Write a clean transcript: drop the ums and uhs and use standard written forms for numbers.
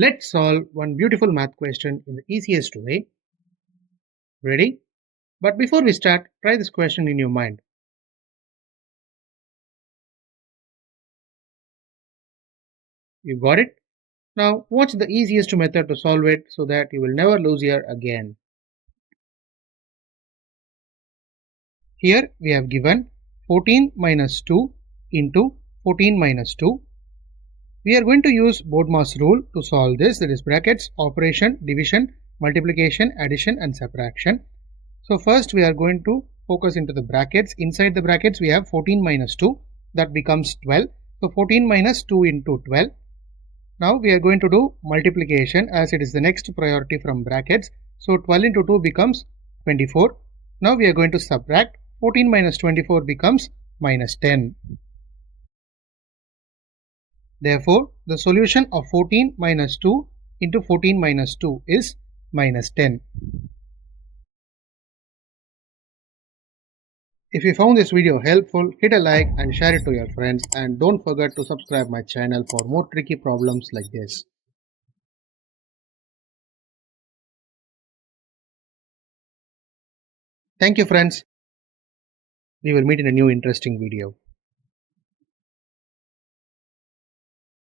Let's solve one beautiful math question in the easiest way. Ready? But before we start, try this question in your mind. You got it? Now watch the easiest method to solve it so that you will never lose here again. Here we have given 14 minus 2 into 14 minus 2. We are going to use BODMAS rule to solve this, that is brackets, operation, division, multiplication, addition and subtraction. So first we are going to focus into the brackets. Inside the brackets we have 14 minus 2, that becomes 12. So 14 minus 2 into 12. Now we are going to do multiplication as it is the next priority from brackets. So 12 into 2 becomes 24. Now we are going to subtract. 14 minus 24 becomes minus 10. Therefore, the solution of 14 minus 2 into 14 minus 2 is minus 10. If you found this video helpful, hit a like and share it to your friends, and don't forget to subscribe my channel for more tricky problems like this. Thank you friends. We will meet in a new interesting video.